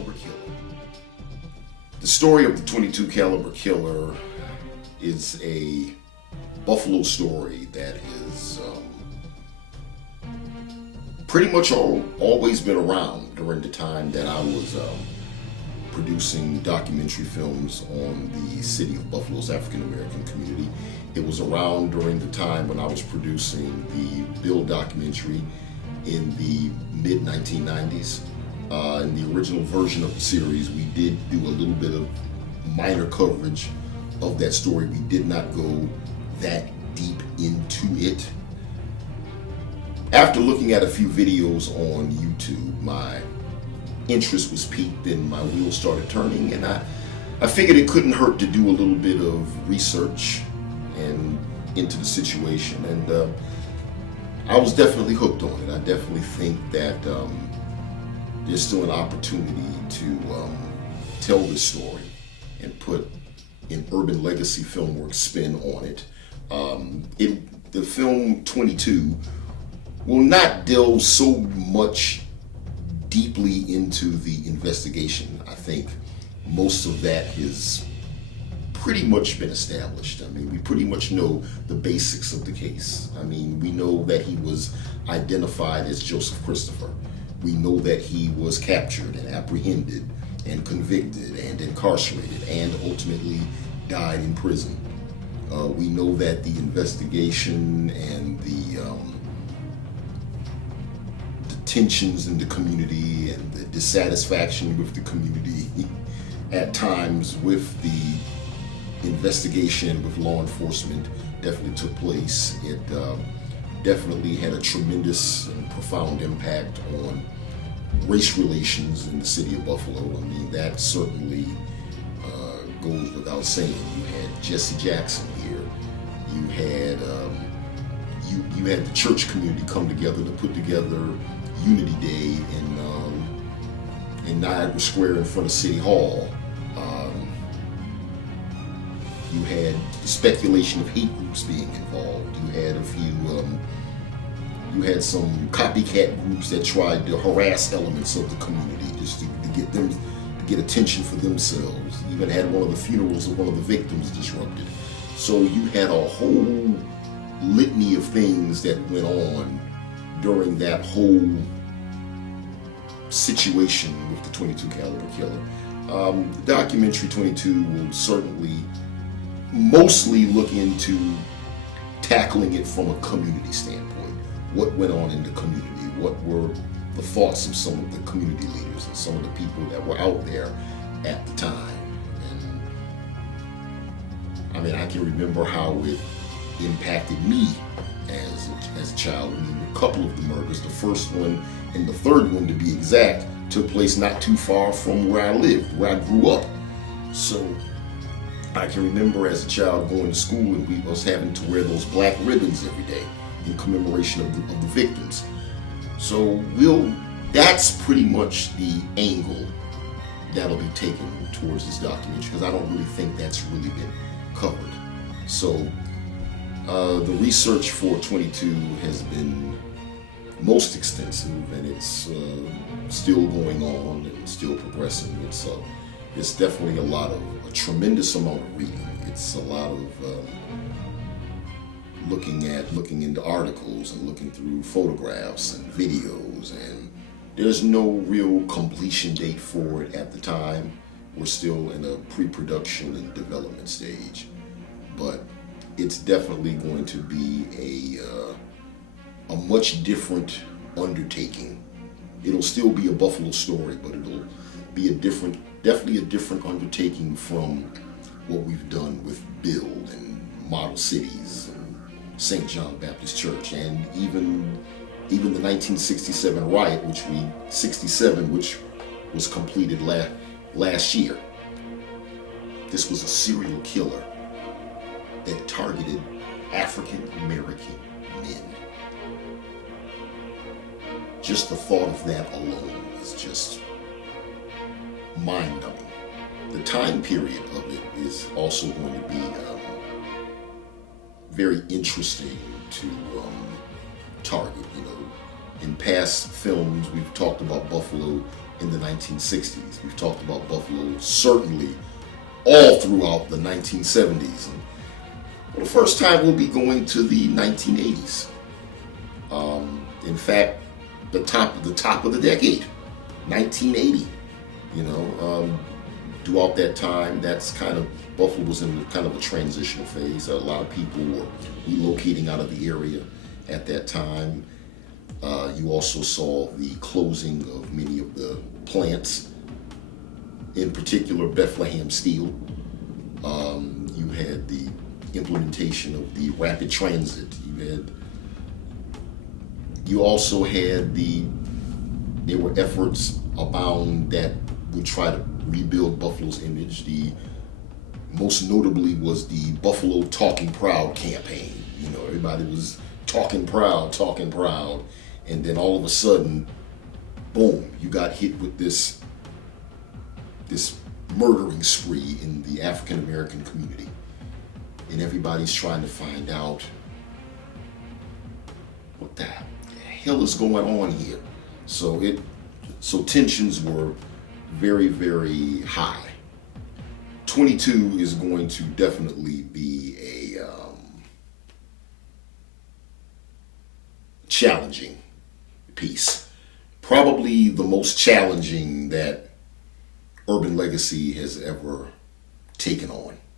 caliber killer. The story of the 22 caliber killer is a Buffalo story that is pretty much always been around during the time that I was producing documentary films on the city of Buffalo's African American community. It was around during the time when I was producing the Bill documentary in the mid-1990s. In the original version of the series, we did do a little bit of minor coverage of that story. We did not go that deep into it. After looking at a few videos on YouTube, my interest was piqued and my wheels started turning, and I figured it couldn't hurt to do a little bit of research and into the situation, and I was definitely hooked on it. I definitely think that there's still an opportunity to tell this story and put an urban legacy filmwork spin on it. The film 22 will not delve so much deeply into the investigation. I think most of that has pretty much been established. I mean, we pretty much know the basics of the case. I mean, we know that he was identified as Joseph Christopher. We know that he was captured and apprehended and convicted and incarcerated and ultimately died in prison. We know that the investigation and the tensions in the community and the dissatisfaction with the community at times with the investigation with law enforcement definitely took place. It definitely had a tremendous and profound impact on race relations in the city of Buffalo. I mean, that certainly goes without saying. You had Jesse Jackson here. You had you had the church community come together to put together Unity Day in Niagara Square in front of City Hall. You had speculation of hate groups being involved. You had a few, you had some copycat groups that tried to harass elements of the community just to get them to get attention for themselves. You even had one of the funerals of one of the victims disrupted. So you had a whole litany of things that went on during that whole situation with the 22 caliber killer. The documentary 22 will certainly mostly look into tackling it from a community standpoint. What went on in the community? What were the thoughts of some of the community leaders and some of the people that were out there at the time? And I mean, I can remember how it impacted me as a child. I mean, a couple of the murders, the first one and the third one to be exact, took place not too far from where I lived, where I grew up. So I can remember as a child going to school and we was having to wear those black ribbons every day in commemoration of the victims. So that's pretty much the angle that'll be taken towards this documentary, because I don't really think that's really been covered. So the research for 22 has been most extensive, and it's still going on and still progressing. It's definitely a tremendous amount of reading. It's a lot of looking into articles and looking through photographs and videos, and there's no real completion date for it at the time. We're still in a pre-production and development stage, but it's definitely going to be a much different undertaking. It'll still be a Buffalo story, but it'll be definitely a different undertaking from what we've done with Build and Model Cities and St. John Baptist Church, and even the 1967 riot, which was completed last year. This was a serial killer that targeted African American men. Just the thought of that alone is just mind-numbing. The time period of it is also going to be very interesting to target. You know, in past films, we've talked about Buffalo in the 1960s. We've talked about Buffalo certainly all throughout the 1970s. And for the first time, we'll be going to the 1980s. In fact, the top of the decade, 1980. Throughout that time, that's kind of Buffalo was in kind of a transitional phase. A lot of people were relocating out of the area at that time. You also saw the closing of many of the plants, in particular Bethlehem Steel. You had the implementation of the rapid transit. You also had there were efforts abound that would try to rebuild Buffalo's image. The most notably was the Buffalo Talking Proud campaign. Everybody was talking proud, and then all of a sudden, boom, you got hit with this murdering spree in the African American community, and everybody's trying to find out what the hell is going on here. So tensions were very, very high. 22 is going to definitely be a challenging piece. Probably the most challenging that Urban Legacy has ever taken on.